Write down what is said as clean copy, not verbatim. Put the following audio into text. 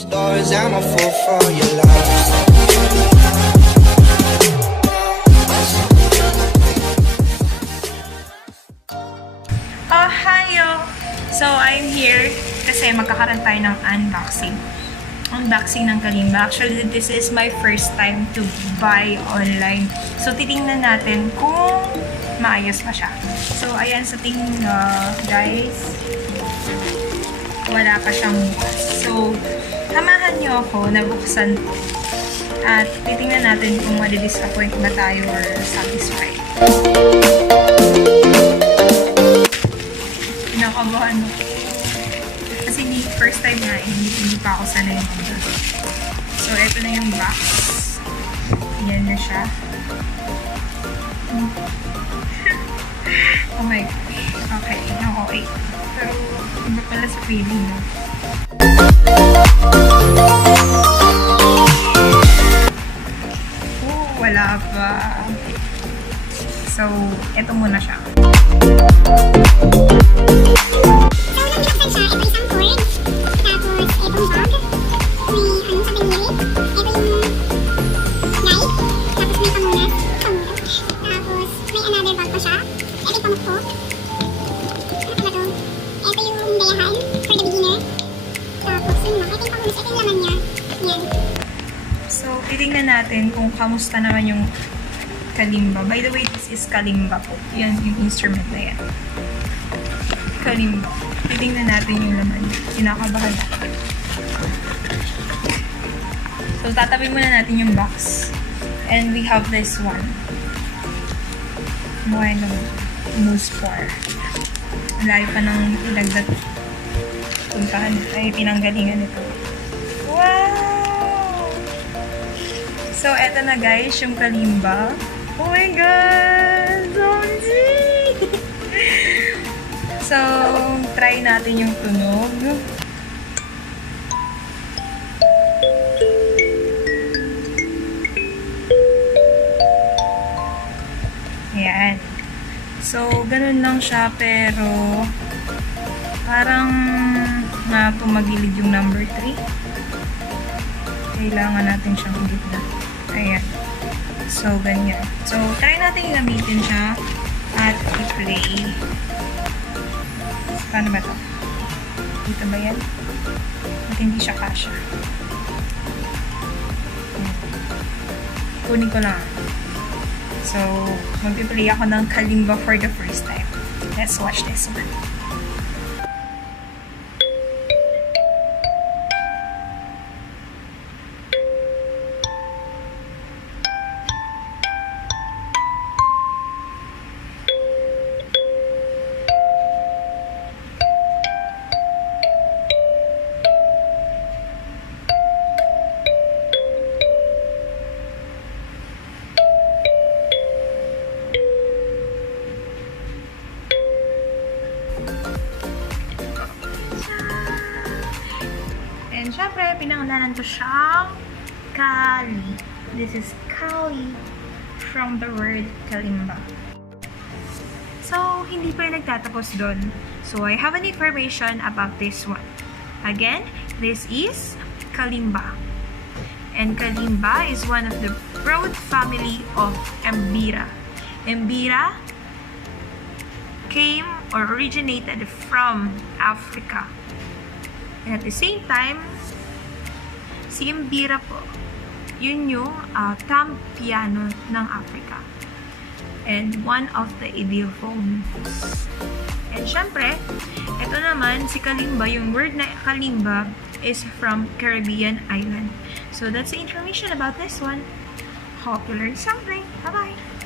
Stars, I'm a fool for your love. Oh, hiyo! So, I'm here kasi magkakaroon tayo ng unboxing ng Kalimba. Actually, this is my first time to buy online. So, titingnan natin kung maayos pa siya. So, ayan sa tingin guys. Wala pa siyang bukas. So, samahan niyo ako na buksan to. At titingnan natin kung madi-disappoint ba tayo or satisfied. Nakabahan mo. Kasi first time na, hindi pa ako sanay nito. So, ito na yung box. Yan na siya. Oh my gosh. Okay, okay. Pero, iba pala sa feeling, no? Oh, wala pa. So, ito muna siya. So, titingnan natin kung kamusta naman yung Kalimba. By the way, this is Kalimba po. Yan yung instrument na yan. Kalimba. Titingnan natin yung laman. Kinakabahan natin. So, tatabi muna natin yung box. And we have this one. Bueno, moose bar. Malayo pa ng ilagdat. Puntahan. Ay, pinanggalingan ito. Wow! So, eto na guys, yung Kalimba. Oh my God! So, try natin yung tunog. Ayan. So, ganun lang siya, pero parang pumagilid yung number 3. Kailangan natin siyang gitna. Ayan. So, ganyan. So, try natin gamitin siya at i-play. Paano ba ito? Dito ba yan? At hindi siya kasha. Kunin ko lang. So, mag-play ako ng Kalimba for the first time. Let's watch this one. And syempre, pinangalanan ko siyang Kali. This is Kali from the word Kalimba. So, hindi pa yung nagtatapos doon. So, I have an information about this one. Again, this is Kalimba. And Kalimba is one of the broad family of Mbira. Mbira came or originated from Africa. And at the same time, si Mbira po, yun yung thumb piano ng Africa. And one of the idiophonies. And syempre, ito naman, si Kalimba, yung word na Kalimba is from Caribbean island. So that's the information about this one. Hope you learned something. Bye-bye!